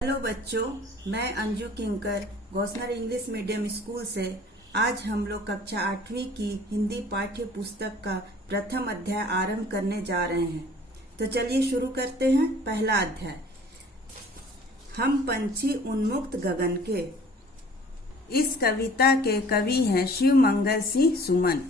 Hello बच्चों, मैं अंजू किंकर गौसनर English medium school से आज हम लोग कक्षा 8वीं की हिंदी पाठ्य पुस्तक का प्रथम अध्याय आरंभ करने जा रहे हैं। तो चलिए शुरू करते हैं। पहला अध्याय, हम पंछी उन्मुक्त गगन के। इस कविता के कवि हैं शिव मंगल सिंह सुमन।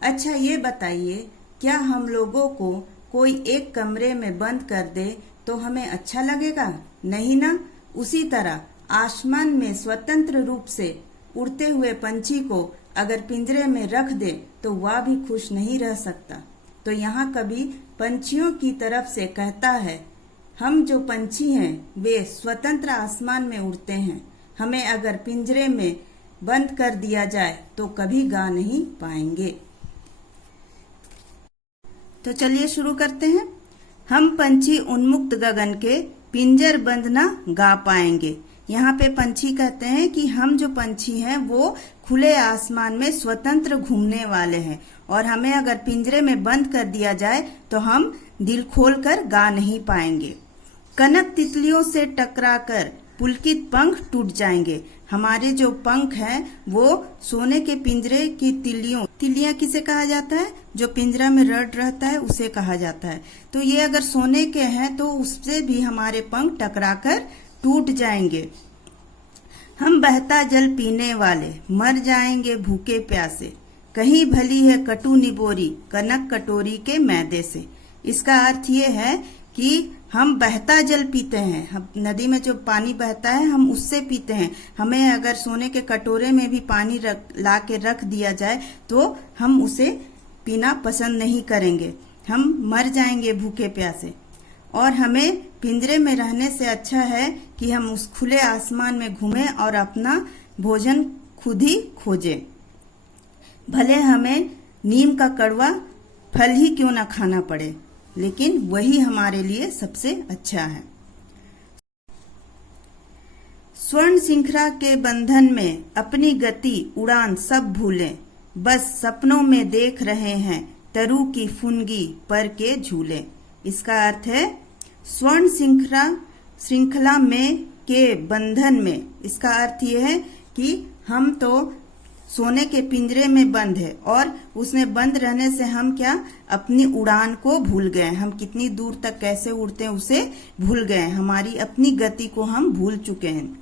अच्छा, ये बताइए, क्या हम लोगों को कोई एक कमरे में बंद कर दे तो हमें अच्छा लगेगा? नहीं ना। उसी तरह आसमान में स्वतंत्र रूप से उड़ते हुए पंछी को अगर पिंजरे में रख दे तो वह भी खुश नहीं रह सकता। तो यहाँ कवि पंछियों की तरफ से कहता है, हम जो पंछी हैं वे स्वतंत्र आसमान में उड़ते हैं। हमें अगर पिंजरे में बंद कर दिया जाए तो कभी गा नहीं पाएंगे। तो चलिए शुरू करते हैं। हम पंछी उन्मुक्त गगन के, पिंजर बंद ना गा पाएंगे। यहाँ पे पंछी कहते हैं कि हम जो पंछी हैं वो खुले आसमान में स्वतंत्र घूमने वाले हैं और हमें अगर पिंजरे में बंद कर दिया जाए तो हम दिल खोल कर गा नहीं पाएंगे। कनक तितलियों से टकराकर पुलकित पंख टूट जाएंगे। हमारे जो पंख हैं वो सोने के पिंजरे की तिल्लियां किसे कहा जाता है? जो पिंजरा में रट रहता है उसे कहा जाता है। तो ये अगर सोने के हैं तो उससे भी हमारे पंख टकराकर टूट जाएंगे। हम बहता जल पीने वाले मर जाएंगे भूखे प्यासे। कहीं भली है कटु निबोरी कनक कटोरी के मैदे से। इसका अर्थ ये है कि हम बहता जल पीते हैं। हम नदी में जो पानी बहता है हम उससे पीते हैं। हमें अगर सोने के कटोरे में भी पानी ला के रख दिया जाए तो हम उसे पीना पसंद नहीं करेंगे। हम मर जाएंगे भूखे प्यासे। और हमें पिंजरे में रहने से अच्छा है कि हम उस खुले आसमान में घूमें और अपना भोजन खुद ही खोजें। भले हमें नीम का कड़वा फल ही क्यों ना खाना पड़े, लेकिन वही हमारे लिए सबसे अच्छा है। स्वर्ण श्रृंखला के बंधन में अपनी गति उड़ान सब भूलें। बस सपनों में देख रहे हैं तरु की फुनगी पर के झूले। इसका अर्थ है स्वर्ण श्रृंखला में के बंधन में। इसका अर्थ यह है कि हम तो सोने के पिंजरे में बंद है और उसमें बंद रहने से हम क्या अपनी उड़ान को भूल गए। हम कितनी दूर तक कैसे उड़ते हैं उसे भूल गए। हमारी अपनी गति को हम भूल चुके हैं।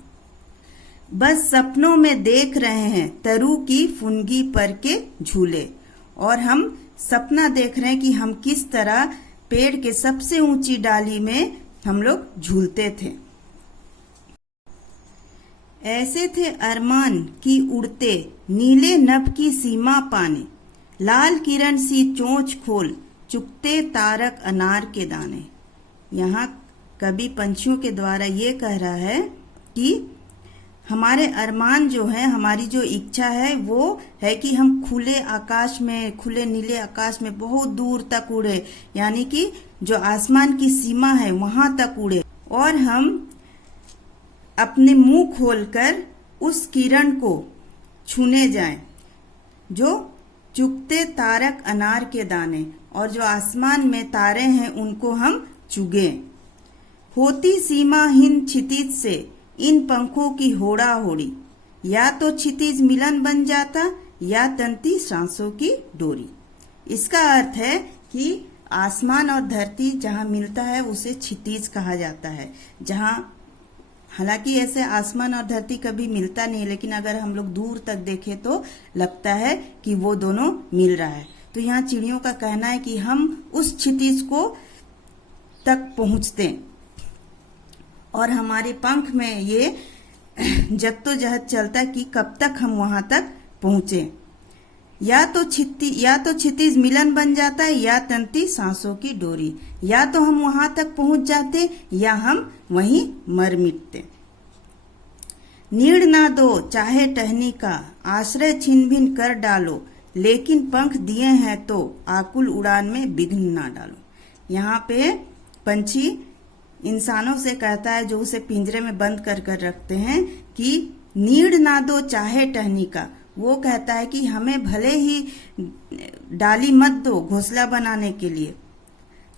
बस सपनों में देख रहे हैं तरु की फुनगी पर के झूले। और हम सपना देख रहे हैं कि हम किस तरह पेड़ के सबसे ऊंची डाली में हम लोग झूलते थे। ऐसे थे अरमान की उड़ते नीले नभ की सीमा पाने। लाल किरण सी चोंच खोल चुगते तारक अनार के दाने। यहाँ कवि पंछियों के द्वारा ये कह रहा है कि हमारे अरमान जो है, हमारी जो इच्छा है वो है कि हम खुले आकाश में, खुले नीले आकाश में बहुत दूर तक उड़े, यानी कि जो आसमान की सीमा है वहां तक उड़े और हम अपने मुंह खोलकर उस किरण को छूने जाएं जो चुगते तारक अनार के दाने, और जो आसमान में तारे हैं उनको हम चुगे। होती सीमाहीन क्षितिज से इन पंखों की होड़ा होड़ी। या तो क्षितिज मिलन बन जाता या तंती सांसों की डोरी। इसका अर्थ है कि आसमान और धरती जहाँ मिलता है उसे क्षितिज कहा जाता है। जहाँ हालांकि ऐसे आसमान और धरती कभी मिलता नहीं, लेकिन अगर हम लोग दूर तक देखें तो लगता है कि वो दोनों मिल रहा है। तो यहाँ चिड़ियों का कहना है कि हम उस क्षितिज को तक पहुंचते और हमारे पंख में ये जद्दोजहद चलता कि कब तक हम वहां तक पहुंचे। या तो क्षितिज मिलन बन जाता है या तंती सांसों की डोरी। या तो हम वहां तक पहुंच जाते या हम वहीं मर मिटते। नीड़ ना दो चाहे टहनी का आश्रय छिन भिन कर डालो। लेकिन पंख दिए हैं तो आकुल उड़ान में विघ्न ना डालो। यहाँ पे पंछी इंसानों से कहता है जो उसे पिंजरे में बंद कर कर रखते हैं कि नीड़ ना दो चाहे टहनी का। वो कहता है कि हमें भले ही डाली मत दो घोंसला बनाने के लिए,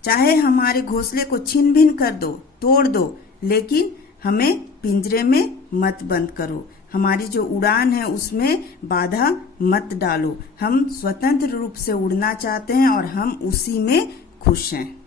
चाहे हमारे घोंसले को छिन भिन कर दो, तोड़ दो, लेकिन हमें पिंजरे में मत बंद करो। हमारी जो उड़ान है उसमें बाधा मत डालो। हम स्वतंत्र रूप से उड़ना चाहते हैं और हम उसी में खुश हैं।